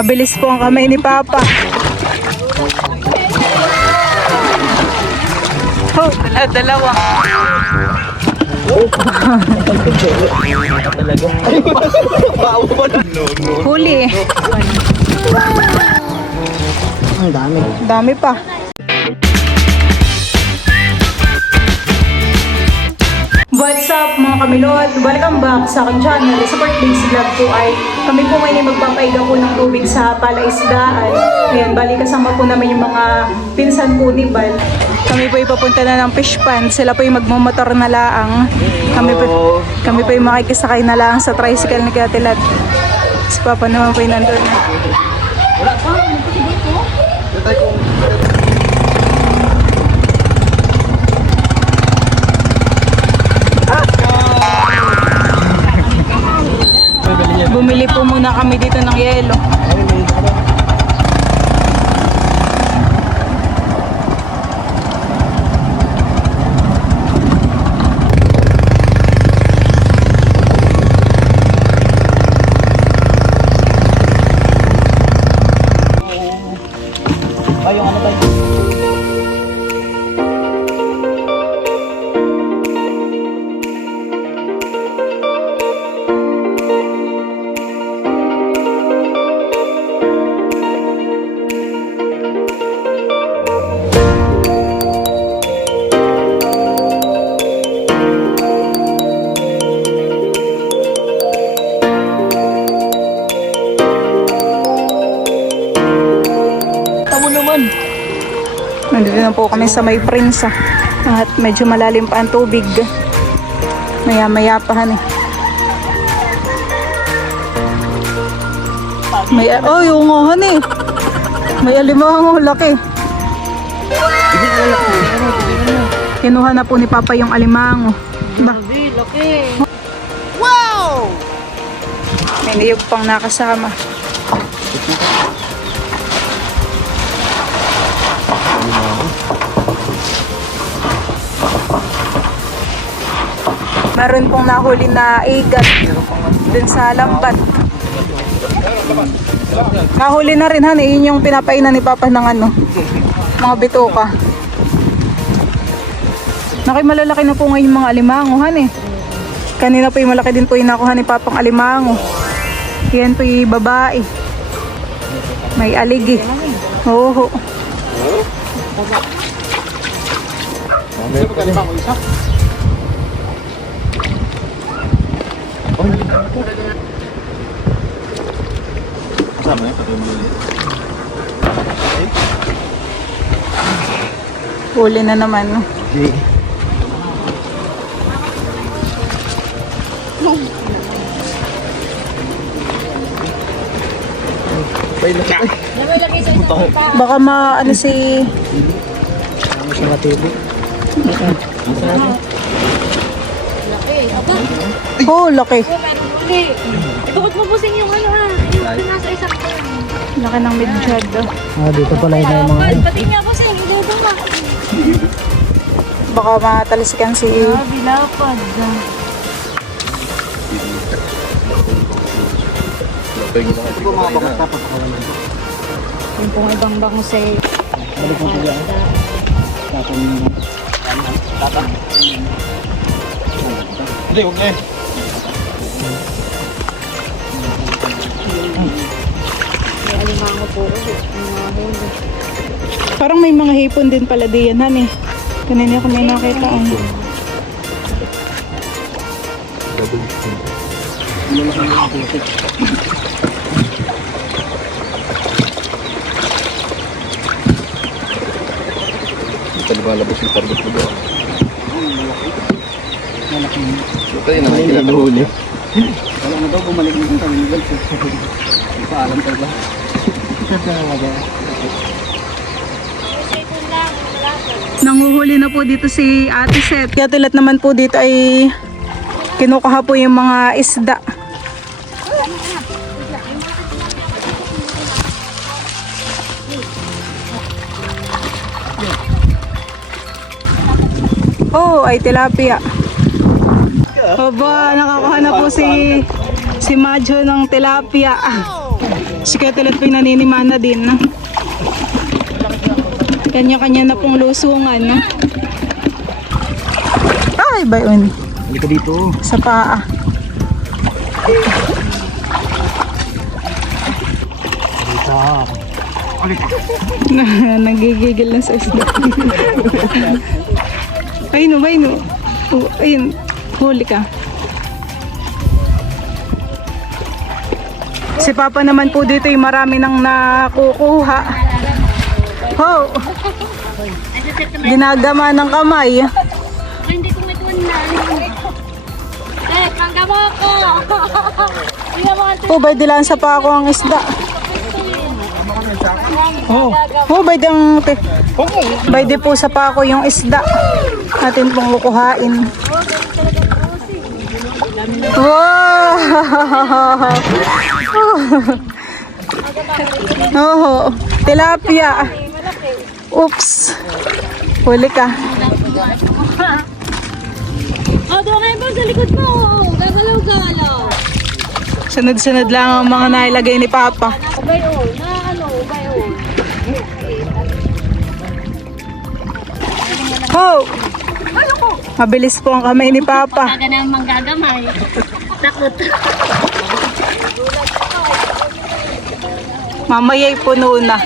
Mabilis po ang kamay ni Papa. Oh, dalawa. Huli. Ang dami. Dami pa. What's up mga kamilot? Welcome back sa aking channel. Sa part days vlog po ay kami po ngayon magpapaiga po ng tubig sa palaisdaan. Ayan, bali kasama po namin yung mga pinsan po ni Val. Kami po ipapunta na ng fish pond. Sila po yung magmamotor na laang. Kami po yung makikisakay na laang sa tricycle ni Katilat. Si Papa naman po yung nandun. Bumili po muna kami dito ng yelo. Yung ano tayo? Nandito na po kami sa may Prince at medyo malalim pa ang tubig. Maya-maya pa han eh. Oh, yung han eh. May alimango laki. Kinuha na po ni Papa yung alimango. Ba? Laki. Wow! May niyog pang nakasama. Meron pong nahuli na igat dun sa lambat. Nahuli na rin han eh. Yun yung pinapainan ni Papa ng ano, mga bituka. Malalaki na po ngayon mga alimango han eh. Kanina po yung malaki din po yung nakuha ni Papang alimango. Yan po yung babae. May aligi. Oo. Kasama yan, pati maliliit. Huli na naman. No? Okay. Baka ano si... Ano sa matibo? Oh, laki. Bukod mo pusing yung ano ha. Yung nasa isang Laki ng midjad. Dito pala yung mga ano. pati niya pusing. Dito nga. Baka matalisikan si... Bilapad. Ito po mga bakas tapos ako naman. Yung pong ibang bangse. Balik mo po yan. Tapos tata. Hindi, huwag na eh. May alimango po ulit. Parang may mga hipon din pala diyan han eh. Kanina ko may nakita. Ito lumalabas yung target mo doon. Malaki. So kayo naman kinanuhuli. Wala na daw bumalik na kami ng Val. Hindi pa alam talaga. Nanguhuli na po dito si Ate Seth. Kaya tulat naman po dito ay kinukuha po yung mga isda. Oh, ay tilapia. Aba, nakakuha na po si Majo ng tilapia. Si Ketelet po'y naninimana din. No? Kanya-kanya na pong lusungan. No? Ay, bayon. Halika dito. Sa paa. Nagigigil na sa isda. Ayun o, ayun o. Oh, ayun, huli ka. Si Papa naman po dito yung marami nang nakukuha. Ho! Ginagama ng kamay. Hindi ko matuwan na. Kagamo ko. Hindi mo ito. Oh, bay dilan sa pa ako ang isda. Oh, bay dang bay di po sa pa ako yung isda. Atin pong kukuhain. Wow! Oh, tilapia. Oops. Huli ka. Oh, doon ngayon po sa likod mo. Gagalaw-galaw. Sunod-sunod lang ang mga nailagay ni Papa. Ubay o. Na ano, ubay o. Ho! Mabilis po ang kamay ni Papa. Kaga na manggagamay. Takot. Mamaya'y puno na.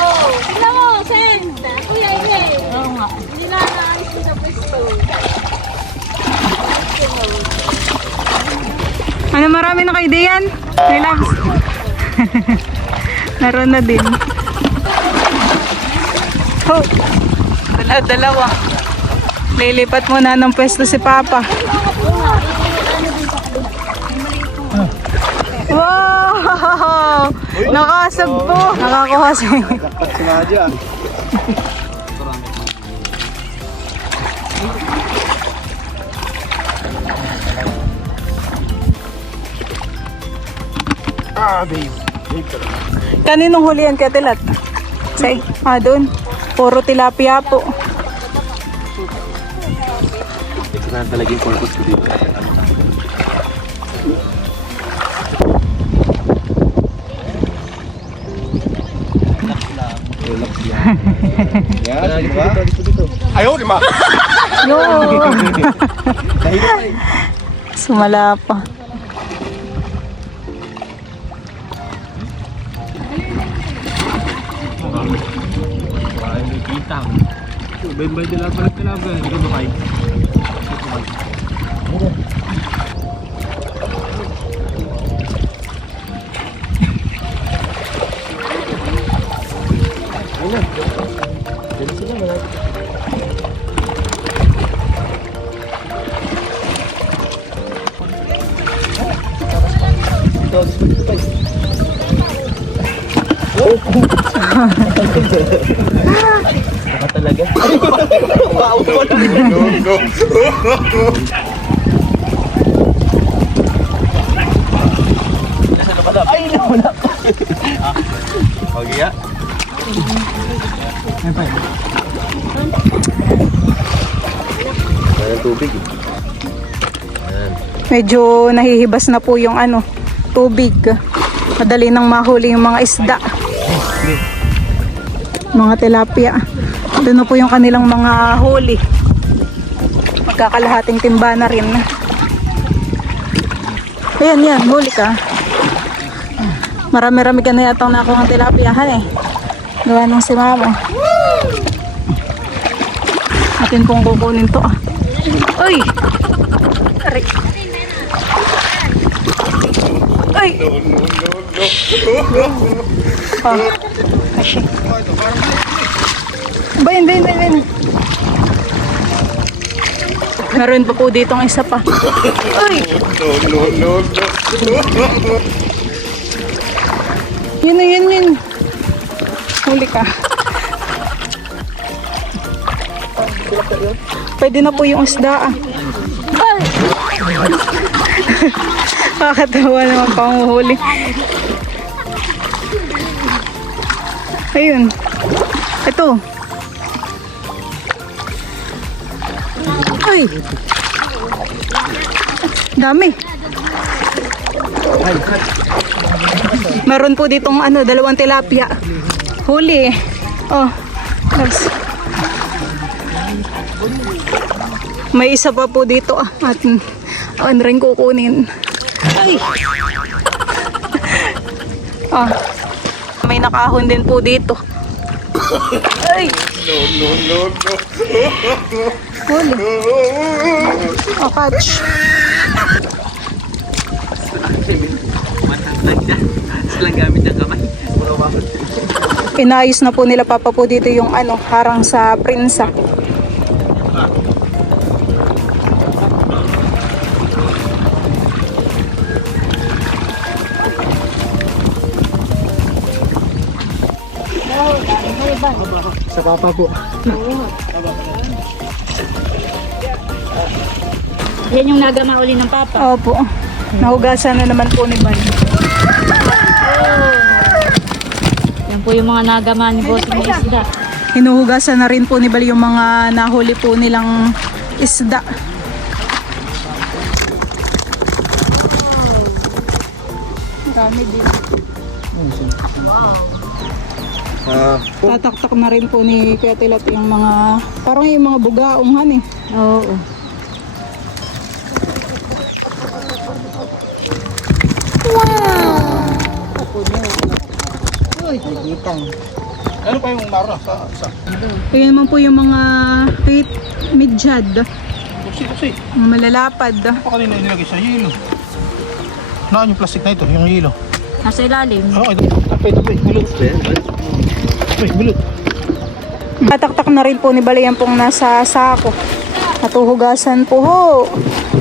Oh, tignan mo, Sen. Kuya, Iye. Oo nga. Hindi na naalis ko sa pwesto. Ano, marami na kayo diyan? Relax. Naroon na din. Ho! Dalawa. Lilipat muna ng pwesto si Papa. Wow! Nakasab po. Nakakuha siya. Dapat si Nadia. Kaninong huli yan, Ketelat? Doon. Puro tilapia po. Ito na talaga yung purpose ko dito. Yan, di ba? Ayaw, di ba? Yo! Sumala pa. Bay-bay din lang pala talaga. Hindi ka bakay. Baka talaga. Wow! Ay, nawala ka. Okay ya? Ayan tubig eh. Medyo nahihibas na po yung tubig. Madali nang mahuli yung mga isda. Mga tilapia. Ito na po yung kanilang mga huli. Magkakalahating timba na rin. Ayan, yan. Huli ka. Marami-rami ka na yatang nakuha ng tilapiahan eh. Gawa nung si Mama. Atin pong kukunin to ah. Uy! Aray! Ay! Oh. Asya. Ba, hindi. Meron pa po ditong isa pa. Ay! Yun. Huli ka. Pwede na po yung isda ah. Ay! Kakatawa naman panguhuli. Ayun. Ito. Ay! Dami. Meron po ditong ano, 2 tilapia. Huli. Oh, guys. May isa pa po dito at ano rin kukunin. Ay. Ah. May nakahon din po dito. Ay. No. Huli. Oh, catch. Silang gamit ng kamay. Inayos na po nila papa po dito yung ano, harang sa prinsa. Sa papa po. Yan yung nagama uli ng papa. Opo. Nahugasan na naman po ni Ban. Yan po yung mga nagama ni boss ng isda. Hinuhugasan na rin po ni Bal yung mga nahuli po nilang isda. Dami din. Tataktak na rin po ni Kuya Tilat yung mga, parang yung mga bugaonghan eh. Oo. Ano pa yung nara sa? Ayan naman po yung mga midyad, Kusi. mga malalapad. Pa kanina nilagay sa hilo. Naan yung plastic na ito, yung hilo. Nasa ilalim. Oo, ito. Tapay. Bulot. Tataktak na rin po ni Balayan pong nasa sako. Natuhugasan po ho.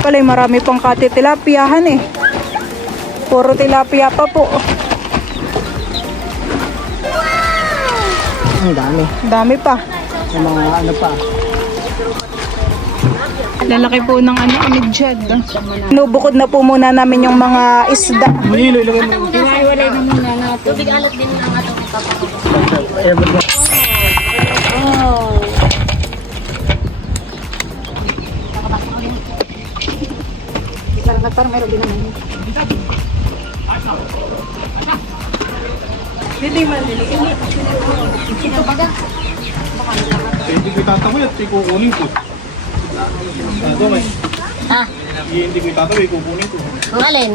Palay marami pang katitilapiahan eh. Puro tilapia pa po. Ang dami. Dami pa. Yung mga ano pa. Lalaki po ng ano, midyad. Nubukod na po muna namin yung mga isda. Yung hilo, ilagay mo. Iwalay na muna natin. Tubig alat din ang atong papa. Hindi ko itatawid at kukunin ko. Ito may. Ha? Hindi ko itatawid, kukunin ko. Ang alin?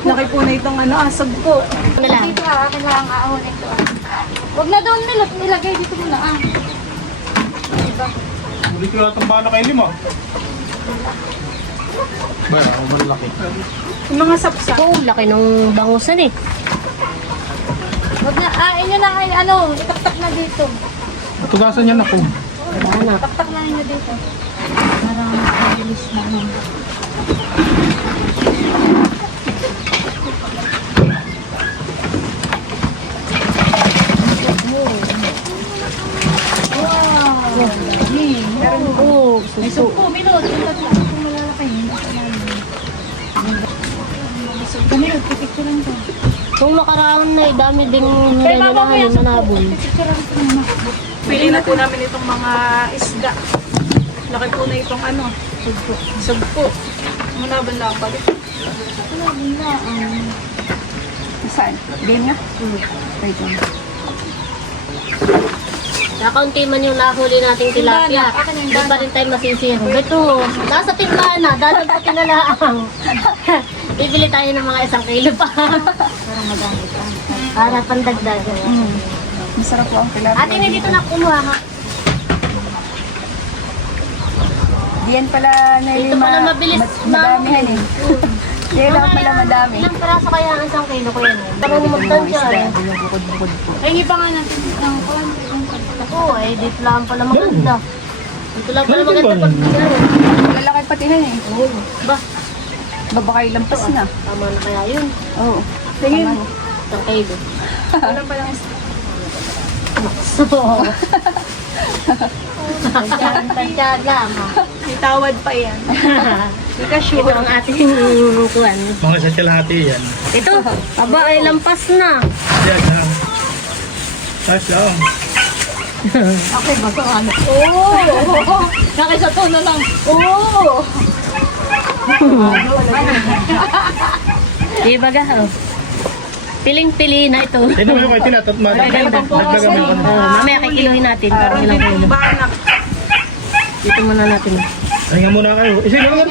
Laki po na itong ano, asag po. Ano lang? Dito akin lang ang ahon ito. Huwag na doon nilagay dito muna Hindi ko yata bala kay Lima. Ba, ako malaki. Yung mga sapsa. Oo, laki ng bangusan eh. Huwag na, inyo na kayo, itaktak na dito. Tugasan niya na po. Taktak na inyo dito. Parang mabilis na Oo, may suko, Milot. Yung tatlo ko malalaki. Milot, pipicturean ko. Kung makaraon na, dami ding nilalalahan na nabon. Pili na po namin itong mga isda. Laki po na itong ano, sugpo. Manaban lang pa. Saan? Game nga? Wait lang. Nakaunti man yung nahuli nating tilapia. Hindi pa rin tayo masisiro. Ito, nasa timbahan na. Dahil natin na lang. Bibili tayo ng mga 1 kilo pa. Para madami pa. Para pandagdag. Masarap po ang tilapia. Ate, dito na kumuha ha. Diyan pala na Ito pala mabilis madamihan eh. Diyan lang pala madami. Ilang peraso kaya ang 1 kilo ko yan? Parang magtansya eh. Hingi pa nga natin ng kuwan. Ako eh, dito lang pala maganda. Dito lang pala maganda pag Lalaki patihan eh. Oo. Ba, Babakay lampas na. tama na kaya yun. Oo. Tingin. 1 kilo. Walang palang So, tansyaga ma. itawad pa yan. Ito ang ating kuwan. Mga sa kalahati yan. Ito, aba ay lampas na. Yan ha. Tapos lang. Okay ba ito ano? Oo! Nakisa to na lang. Oo! Di ba ga? Oh. Piling-pili na ito. Tignan mo yung kay Tilat at Maganda. nagdagan mo ka na. Mamaya kikiluhin natin. Parang ilang kilo. Dito muna natin. Pahinga muna kayo. Isa lang yan.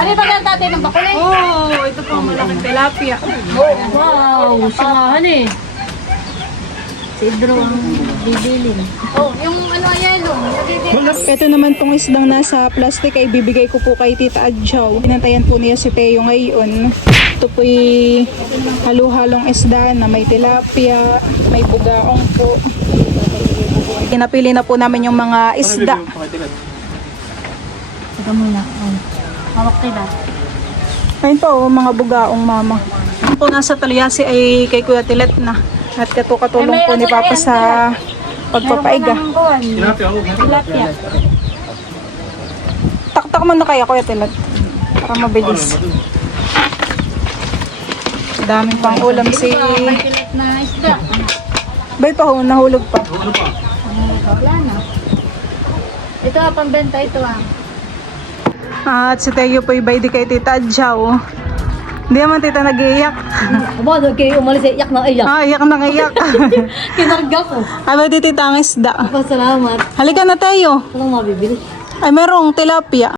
Ano yung pagkanta natin ng bakulay? Oh, ito po malaking tilapia. Wow, singahan eh. Si Idro ang bibilin. Oh, yung ano yelo. Ito naman pong isdang nasa plastic ay bibigay ko po kay Tita Adjaw. Pinantayan po niya si Teo ngayon. Ito po'y halo-halong isda na may tilapia, may bugaong po. Pinapili na po namin yung mga isda. Teka muna. Oh. Hawak tayo. Ayun po, mga bugaong mama. Ang po nasa Talyasi ay kay Kuya Tilet na. At katulong po ni Papa sa pagpapaiga. Tinapin ako. Tilapia. Taktak mo na kaya Kuya Tilet. Para mabilis. Daming pang ulam si... Pilit na isda. Bay pa ho, nahulog pa. Wala na. Ito pambenta ito At si Teo po'y bay di kay Tita Adjaw. Hindi naman tita nag-iiyak. Aba, kayo umalis iyak na iyak. Iyak na iyak. Kinarga ko. Ay, ba di tita ang isda. Salamat. Halika na tayo. Walang mabibili. Ay, merong tilapia.